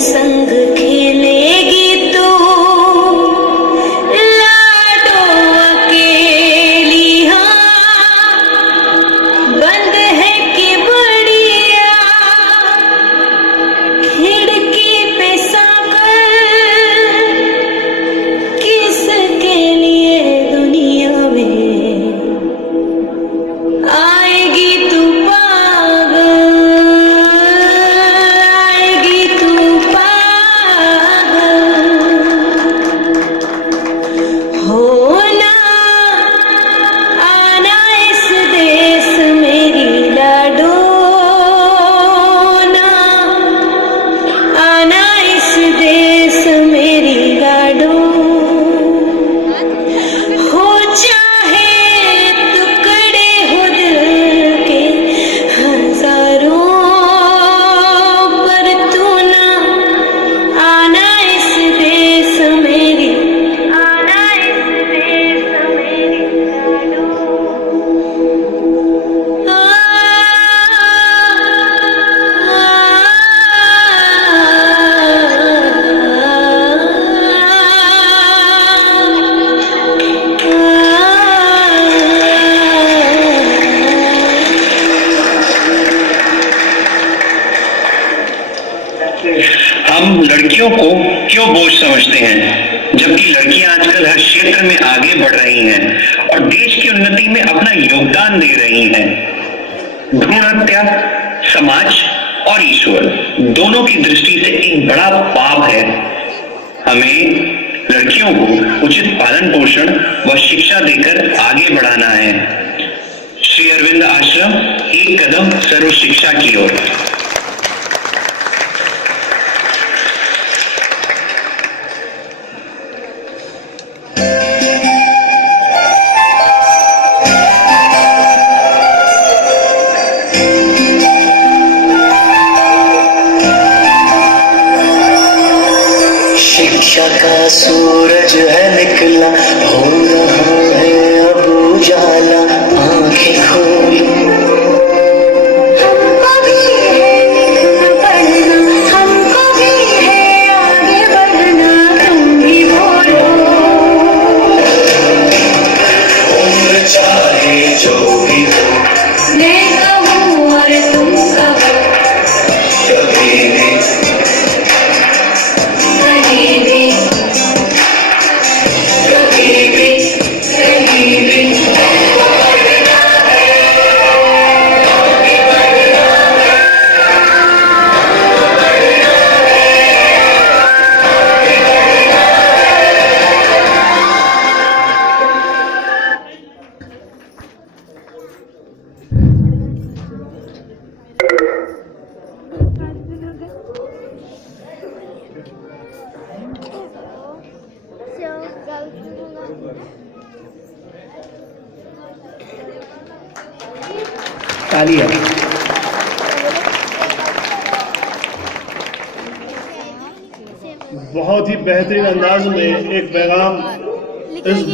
संग खेलेगी तू लाडो अकेली। हाँ बंद है कि बढ़िया खिड़की पे सागर किसके लिए दुनिया में आएगी तू पागल, आएगी तू पागल। होना आना इस देश मेरी लाडो, ना आना इस देश मेरी लाडो। हो चाहे टुकड़े हो दिल के हजारों, पर तू ना आना इस देश मेरी, आना इस देश मेरी लाडो। हम लड़कियों को क्यों बोझ समझते हैं, जबकि लड़कियां आजकल हर क्षेत्र में आगे बढ़ रही हैं और देश की उन्नति में अपना योगदान दे रही हैं। भ्रूण हत्या समाज और ईश्वर दोनों की दृष्टि से एक बड़ा पाप है। हमें लड़कियों को उचित पालन पोषण व शिक्षा देकर आगे बढ़ाना है। श्री अरविंद आश्रम एक कदम सर्व शिक्षा की ओर। शिक्षा का सूरज है निकला, हो रहा है अब उजाला। आंखें खोलो हमको भी है लिखना पढ़ना, हमको भी है आगे बढ़ना। तुम भी बोलो उम्र चाहे जो भी हो, मैं कहूँ और तुम कहो, कभी भी तालियां। बहुत ही बेहतरीन अंदाज में एक पैगाम इस